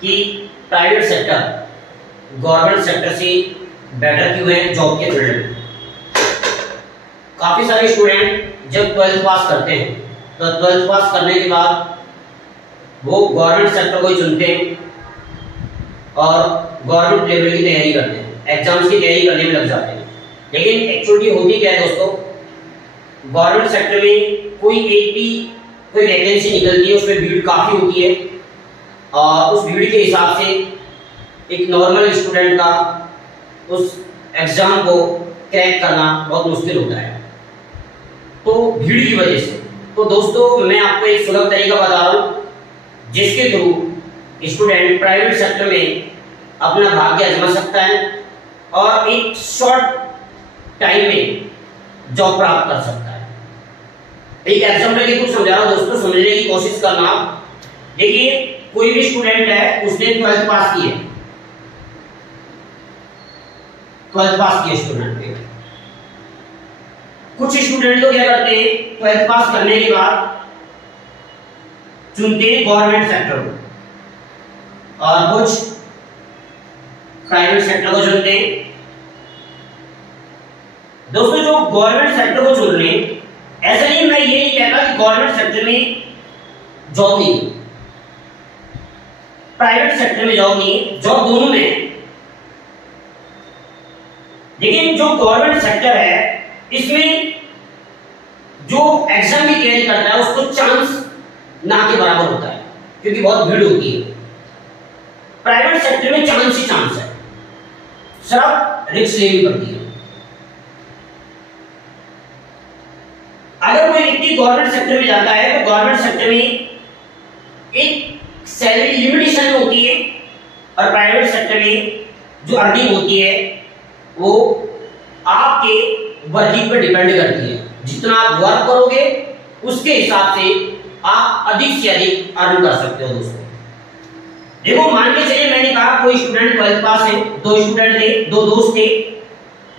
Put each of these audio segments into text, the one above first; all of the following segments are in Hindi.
कि प्राइवेट सेक्टर गवर्नमेंट सेक्टर से बेटर क्यों है जॉब के फील्ड में। काफी सारे स्टूडेंट जब 12th पास करते हैं तो 12th पास करने के बाद वो गवर्नमेंट सेक्टर को ही चुनते हैं और गवर्नमेंट लेवल की तैयारी करते हैं, एग्जाम्स की तैयारी करने में लग जाते हैं। लेकिन एक्चुअली होती क्या है दोस्तों, गवर्नमेंट सेक्टर में कोई एक भी कोई वैकेंसी निकलती है उसमें भीड़ काफ़ी होती है और उस भीड़ के हिसाब से एक नॉर्मल स्टूडेंट का उस एग्ज़ाम को क्रैक करना बहुत मुश्किल होता है, तो भीड़ की वजह से। तो दोस्तों मैं आपको एक सुलभ तरीका बता रहा हूँ जिसके थ्रू स्टूडेंट प्राइवेट सेक्टर में अपना भाग्य आजमा सकता है और एक शॉर्ट टाइम में जॉब प्राप्त कर सकता है। एक एग्जाम्पल के थ्रू समझा रहा हूँ दोस्तों, समझने की कोशिश करना। देखिए कोई भी स्टूडेंट है, उसने 12th पास की है, 12th पास किए स्टूडेंट ने। कुछ स्टूडेंट तो क्या करते हैं 12th पास करने के बाद चुनते हैं गवर्नमेंट सेक्टर को और कुछ प्राइवेट सेक्टर को चुनते हैं। दोस्तों जो गवर्नमेंट सेक्टर को चुन रहे हैं, ऐसा नहीं मैं ये नहीं कहता कि गवर्नमेंट सेक्टर में जॉब नहीं, प्राइवेट सेक्टर में जॉब नहीं, जॉब दोनों में है। लेकिन जो गवर्नमेंट सेक्टर है इसमें जो एग्जाम की तैयारी करता है उसको चांस ना के बराबर होता है क्योंकि बहुत भीड़ होती है। प्राइवेट सेक्टर में चांस ही चांस है, सिर्फ रिस्क लेनी पड़ती है। अगर कोई व्यक्ति गवर्नमेंट सेक्टर में जाता है तो गवर्नमेंट सेक्टर में एक सैलरी लिमिटेशन होती है और प्राइवेट सेक्टर में जो अर्निंग होती है वो आपके वर्किंग पर डिपेंड करती है। जितना आप वर्क करोगे उसके हिसाब से आप अधिक से अधिक अर्न कर सकते हो। दोस्तों देखो मान के चलिए मैंने कहा कोई स्टूडेंट 12th पास है, दो स्टूडेंट थे, दो दोस्त थे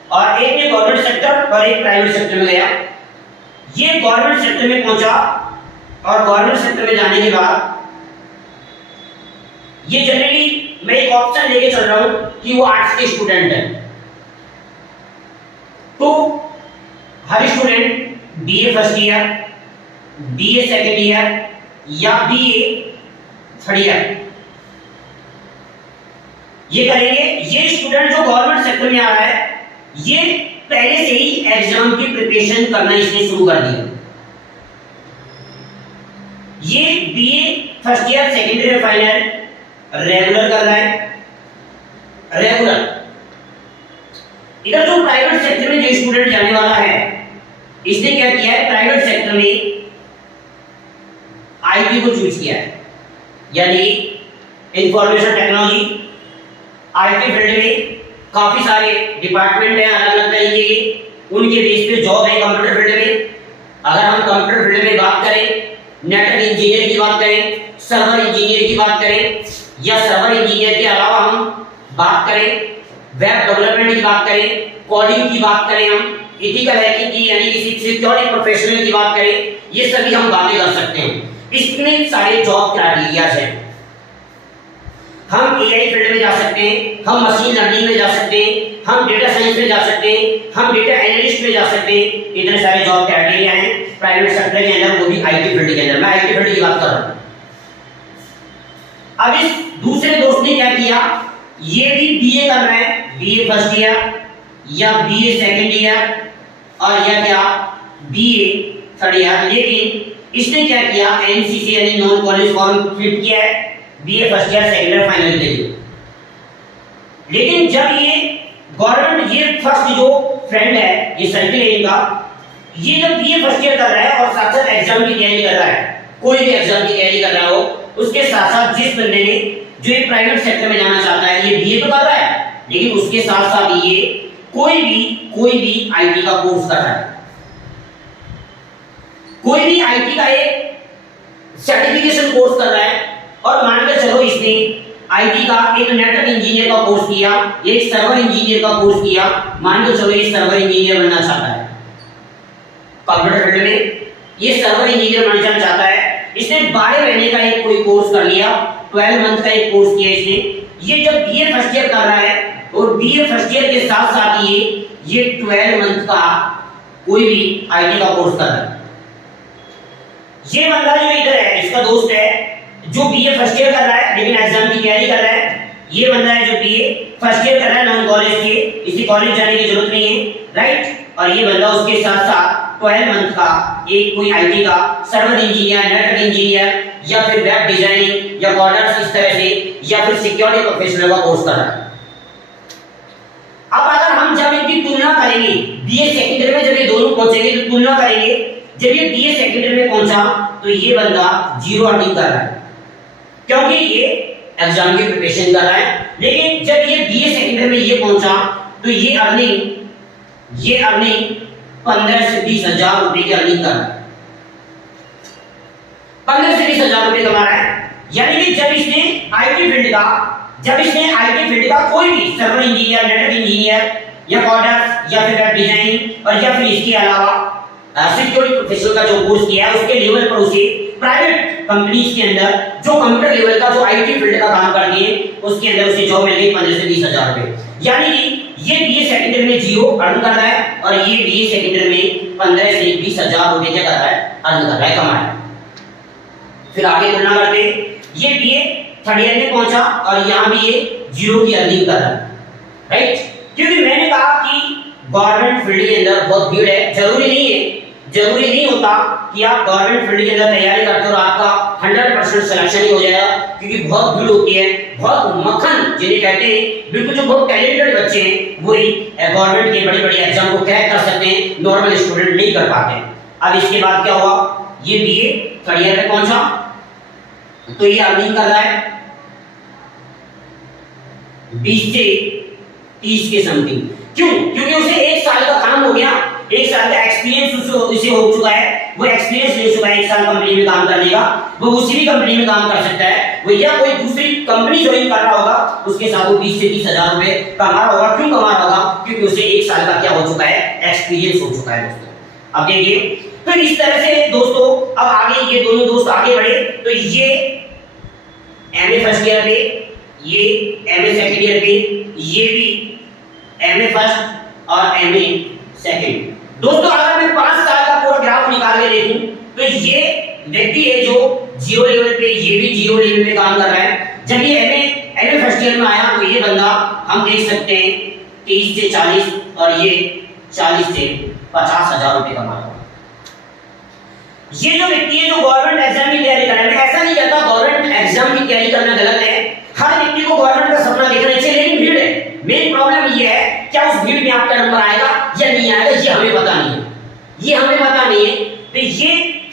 और एक ने गवर्नमेंट सेक्टर और एक प्राइवेट सेक्टर में गया। ये गवर्नमेंट सेक्टर में पहुंचा और गवर्नमेंट सेक्टर में जाने के बाद ये जनरली मैं एक ऑप्शन लेके चल रहा हूं कि वो आर्ट्स के स्टूडेंट है, तो हर student BA first year, BA second year या बीए थर्ड ईयर ये करेंगे। ये स्टूडेंट जो गवर्नमेंट सेक्टर में आ रहा है ये पहले से ही एग्जाम की प्रिपरेशन करना इसने शुरू कर दिया। ये BA first year second year final regular कर रहा है, रेगुलर। इधर जो प्राइवेट सेक्टर में जो स्टूडेंट जाने वाला है इसने क्या किया है, प्राइवेट सेक्टर में आईटी को चूज किया है, यानी इंफॉर्मेशन टेक्नोलॉजी। आईटी फील्ड में काफी सारे डिपार्टमेंट हैं अलग अलग तरीके के, उनके बेस पे जॉब है कंप्यूटर फील्ड में। अगर हम कंप्यूटर फील्ड में बात करें, नेटवर्क इंजीनियर की बात करें, सर्वर इंजीनियर की बात करें या सर्वर इंजीनियर के अलावा हम बात करें वेब डेवलपमेंट की बात करें, कोडिंग की बात करें, हम एथिकल हैकिंग की यानी किसी सिक्योरिटी प्रोफेशनल की बात करें, ये सभी हम बातें कर सकते हैं। इसमें सारे जॉब क्राइटेरिया हैं। हम एआई फील्ड में जा सकते हैं, हम मशीन लर्निंग में जा सकते हैं, हम डेटा साइंस में जा सकते हैं, हम डेटा एनालिस्ट में जा सकते हैं। इतने सारे जॉब क्राइटेरिया हैं प्राइवेट सेक्टर के अंदर, वो भी आईटी फील्ड के अंदर। मैं आईटी फील्ड की बात कर रहा हूं। अब इस दूसरे दोस्त ने क्या किया, ये भी बीए कर रहा है, बीए फर्स्ट ईयर या बीए सेकंड ईयर और या क्या बीए थर्ड ईयर। लेकिन इसने क्या किया, एनसीसी यानी नॉन कॉलेज फॉर्म फिल किया है BA first year second year final के लिए। लेकिन जब ये गवर्नमेंट ये फर्स्ट जो फ्रेंड है ये सर्किल है इनका, ये जब बीए फर्स्ट ईयर कर रहा है और साथ साथ एग्जाम की तैयारी कर रहा है, कोई भी एग्जाम की तैयारी कर रहा हो, उसके साथ साथ जिस बंदे ने जो एक प्राइवेट सेक्टर में जाना चाहता है ये बीए तो कर रहा है, लेकिन उसके साथ साथ ये कोई भी आईटी का कोर्स कर रहा है, कोई भी आईटी का एक सर्टिफिकेशन कोर्स कर रहा है। और मान के चलो इसने आईटी का एक नेटवर्क इंजीनियर का कोर्स किया, एक सर्वर इंजीनियर का कोर्स किया, मान के चलो ये सर्वर इंजीनियर बनना चाहता है कंप्यूटर फील्ड में, ये सर्वर इंजीनियर बनना चाहता है। इसने 12 महीने का एक कोई कोर्स कर लिया, 12 मंथ का एक कोर्स किया इसने। ये जब बीए फर्स्ट ईयर कर रहा है और बीए फर्स्ट ईयर के साथ साथ ये 12 मंथ का कोई भी आईटी का कोर्स कर रहा है। ये बंदा जो इधर है, इसका दोस्त है जो बीए फर्स्ट ईयर कर रहा है लेकिन एग्जाम की तैयारी कर रहा है। ये बंदा है जो बीए फर्स्ट ईयर कर रहा है नॉन कॉलेज के, इसी कॉलेज जाने की जरूरत नहीं है, राइट। और ये बंदा उसके साथ साथ 12 मंथ का एक कोई आईटी का सर्वर इंजीनियर, नेटवर्क इंजीनियर या फिर वेब डिजाइनिंग या कोडर्स इस तरह से या फिर सिक्योरिटी प्रोफेशनल का कोर्स कर रहा है। अब अगर हम जब इनकी तुलना करेंगे बीए सेकंड ईयर में, जब ये दोनों पहुंचेंगे तो तुलना करेंगे, जब ये बीए सेकंड ईयर में पहुंचा तो ये बंदा 0 अर्निंग कर रहा है क्योंकि ये एग्जाम की प्रिपरेशन कर रहा है। लेकिन जब ये बीए सेकंड ईयर में ये पहुंचा तो ये अर्निंग 15 से 20 हजार रुपए की अर्निंग कर रहा है, 15 से 20 हजार रुपए कमा रहा है। यानी कि जब इसने आईटी फील्ड का कोई भी सर्वर इंजीनियर, नेटवर्क इंजीनियर या कोडर्स या फिर वेब डिजाइनिंग और या फिर इसके अलावा सिक्योरिटी प्रोफेशनल का जो कोर्स किया है उसके लेवल पर उसे प्राइवेट कंपनीज के अंदर जो कंप्यूटर लेवल का जो आईटी फील्ड का काम करती है उसके अंदर उसे जॉब मिल गई 15 से 20 हजार रुपए। यानी कि ये बीए सेकंड ईयर में 0 अर्न कर रहा है और ये बीए सेकंड ईयर में 15 से 20 हजार रुपए क्या कर रहा है, अर्न कर रहा है, कमा रहा है। फिर आगे तुलना करते हैं, ये बीए थर्ड ईयर में पहुंचा और यहां भी ये 0 की अर्निंग कर रहा है, राइट। क्योंकि मैंने कहा कि गवर्नमेंट फील्ड के अंदर बहुत भीड़ है, जरूरी नहीं होता कि आप गवर्नमेंट फील्ड के अंदर तैयारी करते हो और आपका 100% सिलेक्शन ही हो जाएगा, क्योंकि बहुत भीड़ होती है, बहुत मक्खन जिन्हें कहते हैं, बिल्कुल जो बहुत टैलेंटेड बच्चे हैं वही गवर्नमेंट के बड़ी एग्जाम को क्रैक कर सकते हैं, नॉर्मल स्टूडेंट नहीं कर पाते। अब इसके बाद क्या हुआ, ये बीए थर्ड ईयर में पहुंचा तो ये अर्निंग कर रहा है 20 से 30 के समथिंग। क्यों? क्योंकि उसे 1 साल का काम हो गया, 1 साल का एक्सपीरियंस उसे हो चुका है, वो एक्सपीरियंस ले चुका है 1 साल कंपनी में काम करने का, वो उसी भी कंपनी में काम कर सकता है, वो या कोई दूसरी कंपनी ज्वाइन कर रहा होगा उसके साथ वो 20 से 30 हजार रुपए कमा रहा होगा। क्यों कमा रहा होगा? क्योंकि उसे 1 साल का क्या हो चुका है, एक्सपीरियंस हो चुका है दोस्तों। अब देखिए, तो इस तरह से दोस्तों अब आगे ये दोनों दोस्त आगे बढ़े तो ये एमए फर्स्ट ईयर पे, ये एमए सेकंड ईयर पे, ये भी एमए फर्स्ट और एमए सेकंड। दोस्तों अगर मैं 5 साल का पूरा ग्राफ निकाल के देखूं तो ये व्यक्ति है जो 0 लेवल पे, ये भी 0 लेवल पे काम कर रहा है। जब ये एमए फर्स्ट ईयर में आया तो ये बंदा हम देख सकते हैं 30 से 40 और ये 40 से 50 हजार रुपए कमा रहा है। ये जो व्यक्ति है जो गवर्नमेंट एग्जाम की तैयारी कर रहा है, ऐसा नहीं कहता गवर्नमेंट एग्जाम की तैयारी करना गलत है, हर व्यक्ति को गवर्नमेंट का सपना देखना चाहिए, लेकिन भीड़ है। मेन प्रॉब्लम ये है क्या उस भीड़ में आपका नंबर आएगा या नहीं आएगा, ये हमें पता नहीं है, तो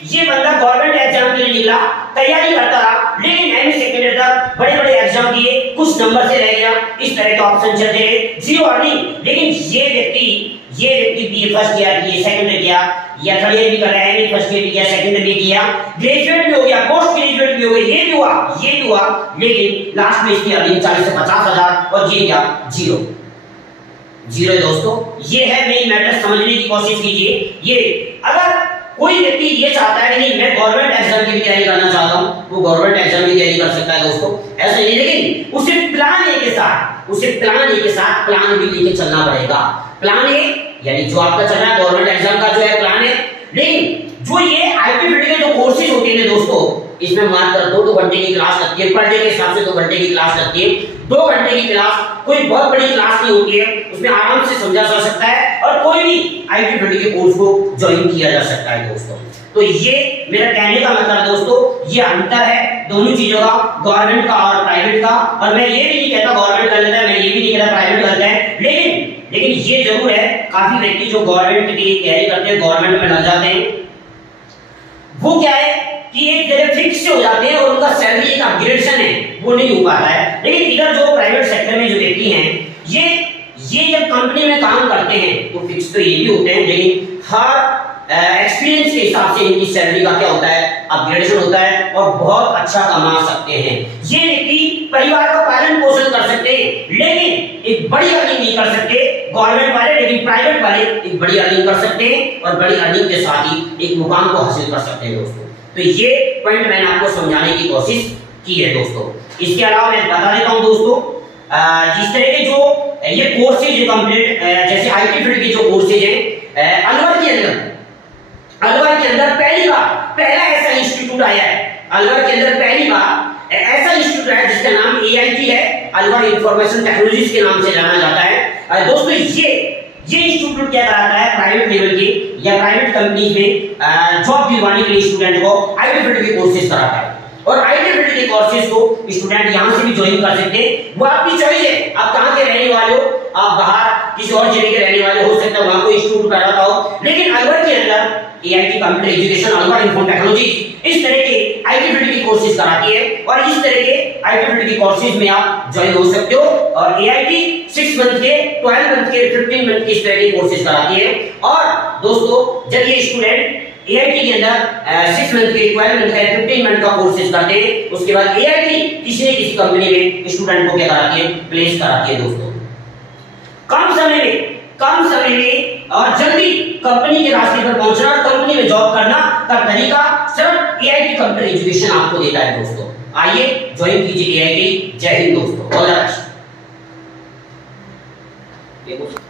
ये बंदा गवर्नमेंट एग्जाम के लिए निकला, तैयारी करता रहा, लेकिन एमए सेकंड ईयर तक बड़े एग्जाम दिए, कुछ नंबर से रह गया, इस तरह के ऑप्शन चलते रहे, 0 अर्निंग। लेकिन ये व्यक्ति बीए फर्स्ट ईयर किया, सेकंड ईयर किया या थर्ड ईयर भी कर रहा है, एमए फर्स्ट ईयर भी किया, सेकंड ईयर भी किया, ग्रेजुएट भी हो गया, पोस्ट ग्रेजुएट भी हो गया, ये भी हुआ, लेकिन लास्ट में इसकी अर्निंग 40 से 50 हजार और ये क्या 0 है दोस्तों। ये है मेन मैटर, समझने की कोशिश कीजिए। ये अगर कोई व्यक्ति ये चाहता है कि नहीं मैं गवर्नमेंट एग्जाम की तैयारी करना चाहता हूं, वो गवर्नमेंट एग्जाम की तैयारी कर सकता है दोस्तों, ऐसा नहीं, लेकिन उसे प्लान ए के साथ प्लान बी लेके चलना पड़ेगा। प्लान ए यानी जो आपका चल रहा है गवर्नमेंट एग्जाम का जो है प्लान है, लेकिन जो ये आईटी फील्ड के जो कोर्सेज होते हैं दोस्तों, इसमें मात्र 2 घंटे की क्लास लगती है, पर डे के हिसाब से 2 घंटे की क्लास लगती है। 2 घंटे की क्लास कोई बहुत बड़ी क्लास नहीं होती है, उसमें आराम से समझा जा सकता है और कोई भी आईटी फील्ड के कोर्स को ज्वाइन किया जा सकता है दोस्तों। तो ये मेरा कहने का मतलब है दोस्तों, ये अंतर है दोनों चीजों का, गवर्नमेंट का और प्राइवेट का। और मैं ये भी नहीं कहता गवर्नमेंट गलत है, मैं ये भी नहीं कहता प्राइवेट गलत है, लेकिन ये जरूर है काफी व्यक्ति जो गवर्नमेंट की तैयारी करते हैं, गवर्नमेंट में लग जाते हैं, वो क्या है कि एक जगह फिक्स हो जाते हैं और उनका सैलरी का अपग्रेडेशन है वो नहीं हो पाता है। लेकिन इधर जो प्राइवेट सेक्टर में जो व्यक्ति हैं, ये जब कंपनी में काम करते हैं तो फिक्स तो ये भी होते हैं, लेकिन हर एक्सपीरियंस के हिसाब से इनकी सैलरी का क्या होता है, अपग्रेडेशन होता है और बहुत अच्छा कमा सकते हैं। ये व्यक्ति परिवार का पालन पोषण कर सकते हैं, लेकिन एक बड़ी अर्निंग नहीं कर सकते गवर्नमेंट वाले, लेकिन प्राइवेट वाले एक बड़ी अर्निंग कर सकते हैं और बड़ी अर्निंग के साथ ही एक मुकाम को हासिल कर सकते हैं दोस्तों। तो ये पॉइंट मैंने आपको समझाने की कोशिश की है दोस्तों। इसके अलावा मैं बता देता हूं दोस्तों, जिस तरह के जो ये कोर्सेज है कंप्लीट, जैसे आईटी फील्ड के जो कोर्सेज हैं अलवर के अंदर पहला ऐसा इंस्टीट्यूट आया है, अलवर के अंदर पहली बार ऐसा इंस्टीट्यूट है जिसका नाम एआईटी है, अलवर इंफॉर्मेशन टेक्नोलॉजीज के नाम से जाना जाता है। दोस्तों ये इंस्टीट्यूट क्या कराता है, प्राइवेट लेवल के या प्राइवेट कंपनीज में जॉब दिलवाने के लिए स्टूडेंट को आईटी फील्ड के कोर्सेज कराता है। और आईटी फील्ड के कोर्सेज को स्टूडेंट यहां से भी ज्वाइन कर सकते हैं, वो आपकी चॉइस है, आप कहां के रहने वाले हो, आप बाहर किसी और जगह के रहने वाले हो सकता है वहां कोई इंस्टीट्यूट कराता हो, लेकिन अलवर के अंदर AIT computer education, Alwar info technology इस तरह के आईटी फील्ड की कोर्सेज कराती है और इस तरह के आईटी फील्ड की कोर्सेज में आप ज्वाइन हो सकते हो। और एआईटी 6 मंथ के, 12 मंथ के, 15 मंथ के इस तरह के कोर्सेज कराती है। और दोस्तों जब ये स्टूडेंट एआईटी के अंदर 6 मंथ के, 12 मंथ के, 15 मंथ का कोर्सेज करते हैं, उसके बाद एआईटी किसी न किसी कंपनी में स्टूडेंट को क्या कराती है, प्लेस कराती है दोस्तों। कम समय में और जल्दी कंपनी के रास्ते पर पहुंचना और कंपनी में जॉब करना का तरीका सिर्फ एआईटी कंप्यूटर एजुकेशन आपको देता है दोस्तों। आइए ज्वाइन कीजिए एआईटी। जय हिंद दोस्तों, ऑल द बेस्ट।